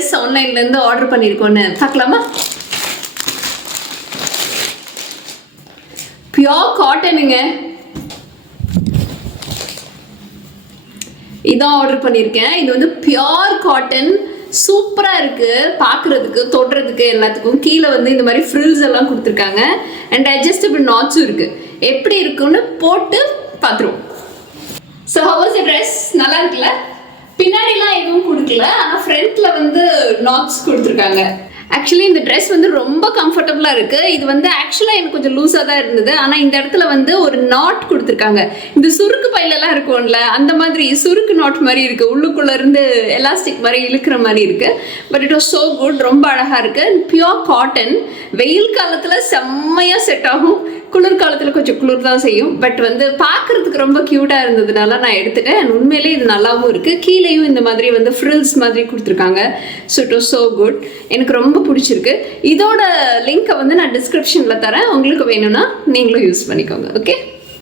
Dress ஆன்லைன்லேருந்து order பண்ணியிருக்கோன்னு பார்க்கலாமா? Pure காட்டனுங்க. இதான் order பண்ணியிருக்கேன். இது வந்து பியோர் காட்டன், சூப்பராக இருக்குது பார்க்குறதுக்கு, தொடுறதுக்கு, எல்லாத்துக்கும். கீழே வந்து இந்த மாதிரி ஃப்ரில்ஸ் எல்லாம் கொடுத்துருக்காங்க. அண்ட் அட்ஜஸ்டபிள் நாட்ஸும் இருக்குது. எப்படி இருக்குன்னு போட்டு பார்த்துருவோம். So how was the dress? நல்லா இருக்குல்ல? பின்னாடிலாம் எதுவும் கொடுக்கல, ஆனால் ஃப்ரண்ட்டில் வந்து நாட்ஸ் கொடுத்துருக்காங்க. ஆக்சுவலி இந்த ட்ரெஸ் வந்து ரொம்ப கம்ஃபர்டபுளாக இருக்குது. இது வந்து ஆக்சுவலாக எனக்கு கொஞ்சம் லூஸாக தான் இருந்தது. ஆனால் இந்த இடத்துல வந்து ஒரு நாட் கொடுத்துருக்காங்க. இந்த சுருக்கு பையிலெல்லாம் இருக்கும்ல, அந்த மாதிரி சுருக்கு நாட் மாதிரி இருக்குது. உள்ளுக்குள்ளே இருந்து எலாஸ்டிக் மாதிரி இழுக்கிற மாதிரி இருக்குது. But it was so good. ரொம்ப அழகாக இருக்குது. Pure cotton. வெயில் காலத்தில் செம்மையாக செட் ஆகும். குளிர்காலத்தில் கொஞ்சம் குளிர் தான் செய்யும். பட் வந்து பார்க்குறதுக்கு ரொம்ப க்யூட்டாக இருந்ததுனால நான் எடுத்துட்டேன். உண்மையிலே இது நல்லாவும் இருக்குது. கீழேயும் இந்த மாதிரி வந்து ஃப்ரில்ஸ் மாதிரி கொடுத்துருக்காங்க. So it was so good. எனக்கு ரொம்ப பிடிச்சிருக்கு. இதோட லிங்கை வந்து நான் டிஸ்கிரிப்ஷனில் தரேன். உங்களுக்கு வேணும்னா நீங்களும் யூஸ் பண்ணிக்கோங்க. ஓகே.